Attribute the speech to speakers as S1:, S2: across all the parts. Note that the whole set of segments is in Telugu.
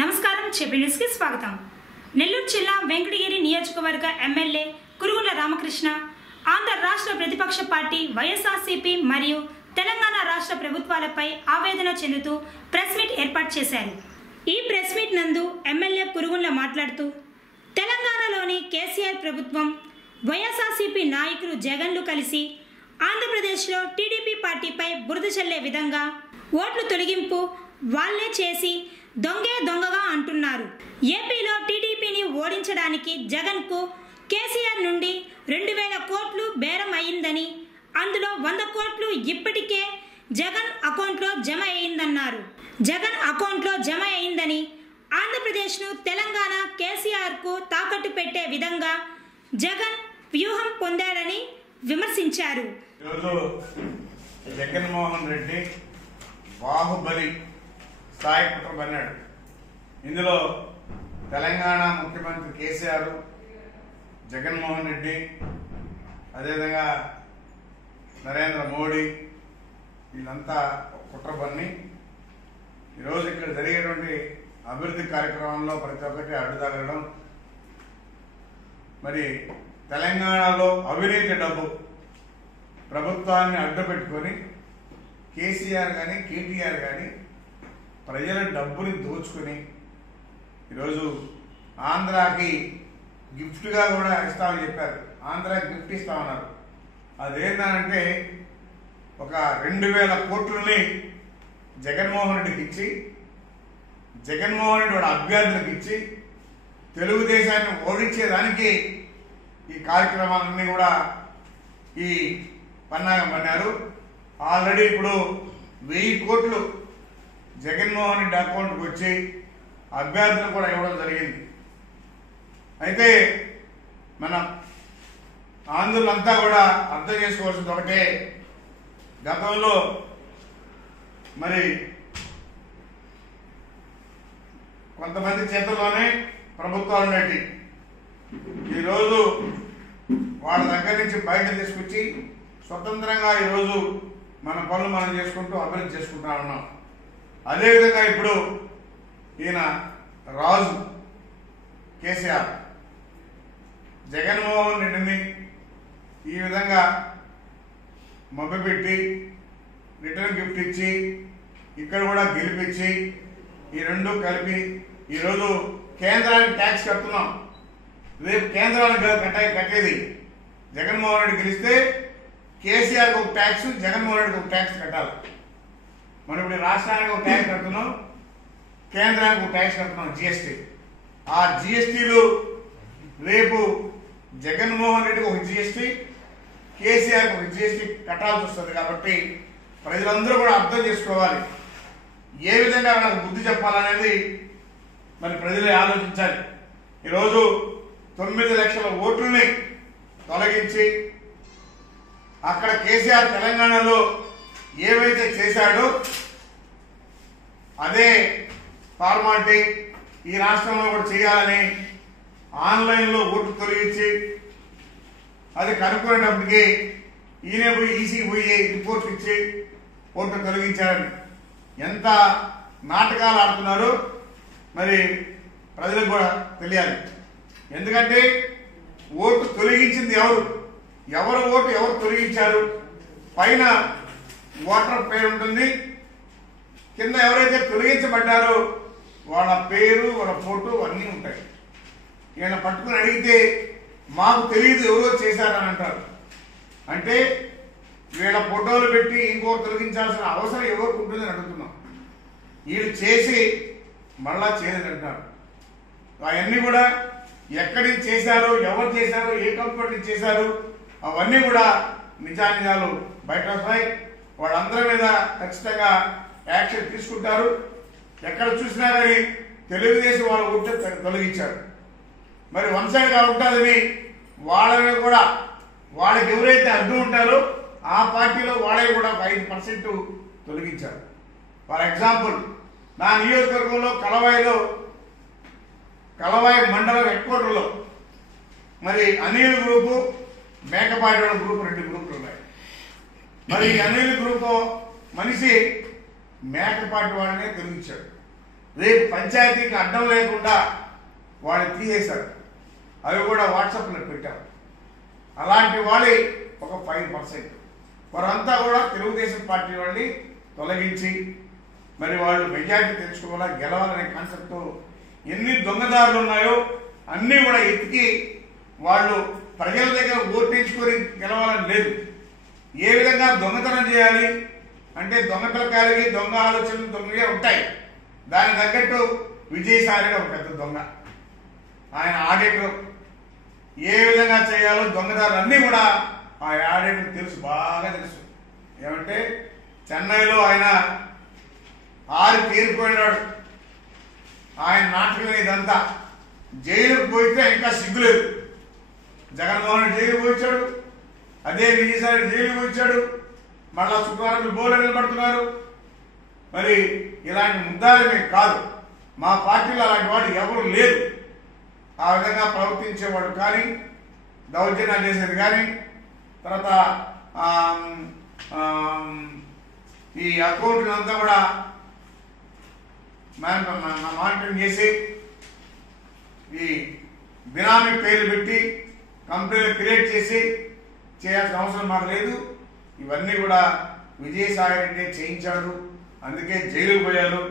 S1: నమస్కారం చెప్పి న్యూస్కి స్వాగతం. నెల్లూరు జిల్లా వెంకటగిరి నియోజకవర్గ ఎమ్మెల్యే కురుగుల రామకృష్ణ ఆంధ్ర రాష్ట్ర ప్రతిపక్ష పార్టీ వైఎస్ఆర్సీపీ మరియు తెలంగాణ రాష్ట్ర ప్రభుత్వాలపై ఆవేదన చెందుతూ ప్రెస్ మీట్ ఏర్పాటు చేశారు. ఈ ప్రెస్ మీట్ నందు ఎమ్మెల్యే కురుగుల మాట్లాడుతూ తెలంగాణలోని కేసీఆర్ ప్రభుత్వం వైఎస్ఆర్సీపీ నాయకులు జగన్లు కలిసి ఆంధ్రప్రదేశ్లో టీడీపీ పార్టీపై బురద చల్లే విధంగా ఓట్లు తొలగింపు వాళ్ళే చేసి దొంగే దొంగగా అంటున్నారు. ఏపీలో టీడీపీని ఓడించడానికి జగన్కు కేసీఆర్ నుండి రెండు వేల కోట్లు బేరం అయిందని అందులో వంద కోట్లు ఇప్పటికే జగన్ అకౌంట్లో జమ అయిందన్నారు జగన్ అకౌంట్లో జమ అయిందని ఆంధ్రప్రదేశ్ను తెలంగాణ కేసీఆర్కు తాకట్టు పెట్టే విధంగా జగన్ వ్యూహం పొందాడని విమర్శించారు.
S2: జగన్మోహన్ రెడ్డి బాహుబలి స్థాయి కుట్రబన్నాడు ఇందులో తెలంగాణ ముఖ్యమంత్రి కేసీఆర్ జగన్మోహన్ రెడ్డి అదేవిధంగా నరేంద్ర మోడీ వీళ్ళంతా కుట్ర పన్ని ఈరోజు ఇక్కడ జరిగేటువంటి అభివృద్ధి కార్యక్రమంలో ప్రతి ఒక్కటి అడ్డుతగలడం మరి తెలంగాణలో అవినీతి డబ్బు ప్రభుత్వాన్ని అడ్డుపెట్టుకొని కేసీఆర్ కానీ కేటీఆర్ కానీ ప్రజల డబ్బుని దోచుకొని ఈరోజు ఆంధ్రాకి గిఫ్ట్గా కూడా ఇస్తామని చెప్పారు. ఆంధ్రా గిఫ్ట్ ఇస్తామన్నారు. అదేంటంటే ఒక రెండు వేల కోట్లని జగన్మోహన్ రెడ్డికి ఇచ్చి జగన్మోహన్ రెడ్డి వాడు అభ్యర్థులకు ఇచ్చి తెలుగుదేశాన్ని ఓడించేదానికి ఈ కార్యక్రమాలన్నీ కూడా ఈ పన్నాగం పన్నారు. ఆల్రెడీ ఇప్పుడు వెయ్యి కోట్లు జగన్మోహన్ రెడ్డి అకౌంట్కి వచ్చి అభ్యర్థులు కూడా ఇవ్వడం జరిగింది. అయితే మన ఆంధ్రులంతా కూడా అర్థం చేసుకోవాల్సింది ఒకటే. గతంలో మరి కొంతమంది చేతుల్లోనే ప్రభుత్వాలు ఉండేవి ఈరోజు వాళ్ళ దగ్గర నుంచి బయట తీసుకొచ్చి స్వతంత్రంగా ఈరోజు మన పనులు మనం చేసుకుంటూ అభివృద్ధి చేసుకుంటా ఉన్నాం. అదేవిధంగా ఇప్పుడు ఈయన రాజు కేసీఆర్. జగన్మోహన్ రెడ్డిని ఈ విధంగా మభ్యపెట్టి రిటర్న్ గిఫ్ట్ ఇచ్చి ఇక్కడ కూడా గెలిపించి ఈ రెండు కలిపి ఈరోజు కేంద్రానికి ట్యాక్స్ కడుతున్నాం. రేపు కేంద్రానికి కాదు కట్ట కట్టేది. జగన్మోహన్ రెడ్డి గెలిస్తే కేసీఆర్కి ఒక ట్యాక్స్ జగన్మోహన్ రెడ్డికి ఒక ట్యాక్స్ కట్టాలి. మనం ఇప్పుడు రాష్ట్రానికి ఒక ట్యాక్స్ కడుతున్నాం కేంద్రానికి ఒక ట్యాక్స్ కడుతున్నాం జిఎస్టీ ఆ జిఎస్టీలు రేపు జగన్మోహన్ రెడ్డికి ఒక జిఎస్టీ కేసీఆర్కి ఒక జిఎస్టీ కట్టాల్సి వస్తుంది కాబట్టి ప్రజలందరూ కూడా అర్థం చేసుకోవాలి. ఏ విధంగా నాకు బుద్ధి చెప్పాలనేది మరి ప్రజలే ఆలోచించాలి. ఈరోజు తొమ్మిది లక్షల ఓట్లని తొలగించి అక్కడ కేసీఆర్ తెలంగాణలో ఏవైతే చేశాడో అదే ఫార్మాలిటీ ఈ రాష్ట్రంలో కూడా చేయాలని ఆన్లైన్లో ఓట్లు తొలగించి అది కనుక్కునేటప్పటికి ఈయన పోయి ఈసీ పోయి రిపోర్ట్ ఇచ్చి ఓట్లు తొలగించారని. ఎంత నాటకాలు ఆడుతున్నారో మరి ప్రజలకు కూడా తెలియాలి. ఎందుకంటే ఓటు తొలగించింది ఎవరు? ఎవరు ఓటు ఎవరు తొలగించారు? పైన ఓటర్ పేరు ఉంటుంది. కింద ఎవరైతే తొలగించబడ్డారో వాళ్ళ పేరు వాళ్ళ ఫోటో అన్నీ ఉంటాయి. ఈయన పట్టుకుని అడిగితే మాకు తెలియదు ఎవరో చేశారని అంటారు. అంటే వీళ్ళ ఫోటోలు పెట్టి ఇంకో తొలగించాల్సిన అవసరం ఎవరికి ఉంటుందని అడుగుతున్నాం. వీళ్ళు చేసి మళ్ళా చేయలేదు అవన్నీ కూడా ఎక్కడి నుంచి చేశారు ఎవరు చేశారు ఏ కంపెనీ చేశారు అవన్నీ కూడా నిజానిజాలు బయట వస్తాయి. వాళ్ళందరి మీద ఖచ్చితంగా యాక్షన్ తీసుకుంటారు. ఎక్కడ చూసినా కానీ తెలుగుదేశం వాళ్ళ ఉంటే తొలగించారు. మరి వన్ సైడ్గా ఉంటుందని వాళ్ళని కూడా వాళ్ళకి ఎవరైతే అడ్డు ఉంటారో ఆ పార్టీలో వాళ్ళే కూడా ఐదు పర్సెంట్ తొలగించారు. ఫర్ ఎగ్జాంపుల్ నా నియోజకవర్గంలో కలవాయిలో కలవాయి మండలం హెడ్ క్వార్టర్లో మరి అనిల్ గ్రూపు మేకపాటి గ్రూప్ రెండు గ్రూపులు ఉన్నాయి. మరి ఈ అనిల్ గ్రూప్ మనిషి మేకపాటి వాళ్ళనే తొలగించాడు రేపు పంచాయతీకి అడ్డం లేకుండా వాడిని తీసేశారు. అవి కూడా వాట్సాప్లో పెట్టారు. అలాంటి వాళ్ళే ఒక ఫైవ్ పర్సెంట్. వారంతా కూడా తెలుగుదేశం పార్టీ వాళ్ళని తొలగించి మరి వాళ్ళు మెజార్టీ తెచ్చుకోవాలా గెలవాలనే కాన్సెప్ట్ ఎన్ని దొంగదారులు ఉన్నాయో అన్నీ కూడా ఎత్తికి వాళ్ళు ప్రజల దగ్గర ఓటేసుకొని గెలవాలని లేదు. ఏ విధంగా దొంగతనం చేయాలి? అంటే దొంగ పిల్లకాయలకి దొంగ ఆలోచనలు దొంగగా ఉంటాయి. దానికి తగ్గట్టు విజయసాయి ఒక పెద్ద దొంగ. ఆయన ఆడిటర్ ఏ విధంగా చేయాలో దొంగదారులు అన్నీ కూడా ఆ ఆడిటర్ తెలుసు బాగా తెలుసు. ఏమంటే చెన్నైలో ఆయన ఆరు తీరిపోయినాడు ఆయన నాటకం ఇదంతా. జైలుకు పోయితే ఇంకా సిగ్గులేదు. జగన్మోహన్ రెడ్డి జైలు పోయించాడు అదే విజయసాయి రెడ్డి జైలు మళ్ళా శుక్రవారం బోర్డు నిలబడుతున్నారు. మరి ఇలాంటి ముద్దాలమే కాదు. మా పార్టీలో అలాంటి వాడు ఎవరు లేరు. ఆ విధంగా ప్రవర్తించేవాడు కానీ దౌర్జన్యాలు చేసేది కానీ తర్వాత ఈ అకౌంట్లంతా కూడా మానిటరింగ్ చేసి ఈ బినామీ పేర్లు పెట్టి కంపెనీలు క్రియేట్ చేసి చేయాల్సిన అవసరం మాకు లేదు. ఇవన్నీ కూడా విజయసాయి రెడ్డి చేయించాడు. అందుకే జైలుకు పోయారు.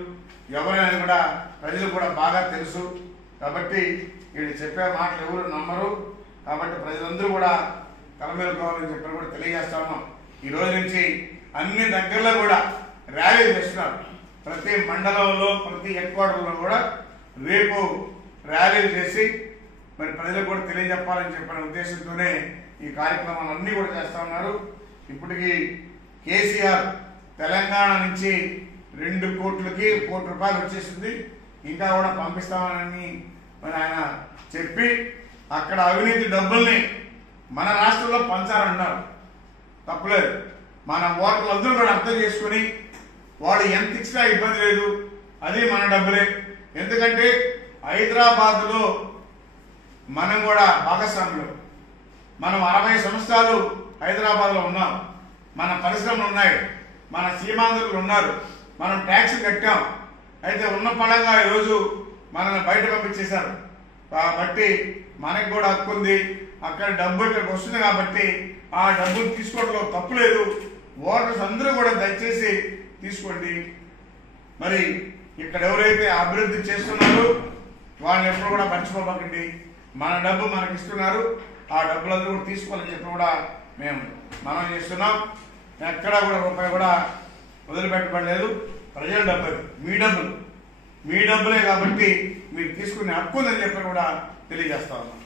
S2: ఎవరైనా కూడా ప్రజలు కూడా బాగా తెలుసు. కాబట్టి వీళ్ళు చెప్పే మాటలు ఎవరు నమ్మరు. కాబట్టి ప్రజలందరూ కూడా తలమేలుకోవాలని చెప్పి కూడా తెలియజేస్తాము ఈ రోజు నుంచి అన్ని దగ్గరలో కూడా ర్యాలీలు చేస్తున్నారు ప్రతి మండలంలో ప్రతి హెడ్ క్వార్టర్లో కూడా రేపు ర్యాలీలు చేసి మరి ప్రజలకు కూడా తెలియజెప్పాలని చెప్పిన ఉద్దేశంతోనే ఈ కార్యక్రమాలన్నీ కూడా చేస్తా ఉన్నారు. ఇప్పటికీ కేసీఆర్ తెలంగాణ నుంచి రెండు కోట్లకి కోటి రూపాయలు వచ్చేసింది. ఇంకా కూడా పంపిస్తామని మరి ఆయన చెప్పి అక్కడ అవినీతి డబ్బుల్ని మన రాష్ట్రంలో పంచాలన్నారు తప్పలేదు. మన ఓటర్లు అందరూ కూడా అర్థం చేసుకుని వాడు ఎంత ఇచ్చినా ఇబ్బంది లేదు. అది మన డబ్బులే. ఎందుకంటే హైదరాబాద్లో మనం కూడా భాగస్వాములు. మనం అరవై సంవత్సరాలు హైదరాబాద్లో ఉన్నాం. మన పరిశ్రమలు ఉన్నాయి. మన సీమాంధ్రులు ఉన్నారు. మనం ట్యాక్స్ కట్టాం. అయితే ఉన్న పడంగా ఈరోజు మనల్ని బయట పంపించేశారు. కాబట్టి మనకి కూడా హక్కు ఉంది. అక్కడ డబ్బు ఇక్కడికి వస్తుంది కాబట్టి ఆ డబ్బులు తీసుకోవడంలో తప్పు లేదు. ఓటర్స్ అందరూ కూడా దయచేసి తీసుకోండి. మరి ఇక్కడ ఎవరైతే అభివృద్ధి చేస్తున్నారో వాళ్ళని ఎప్పుడు కూడా మర్చిపోకండి మన డబ్బు మనకి ఇస్తున్నారు ఆ డబ్బులందరూ కూడా తీసుకోవాలని చెప్పి కూడా మేము మనం చేస్తున్నాం. ఎక్కడా కూడా రూపాయి కూడా వదిలిపెట్టబడలేదు. ప్రజల డబ్బులు మీ డబ్బులు. మీ డబ్బులే కాబట్టి మీరు తీసుకునే హక్కు ఉందని చెప్పి కూడా తెలియజేస్తా ఉన్నాం.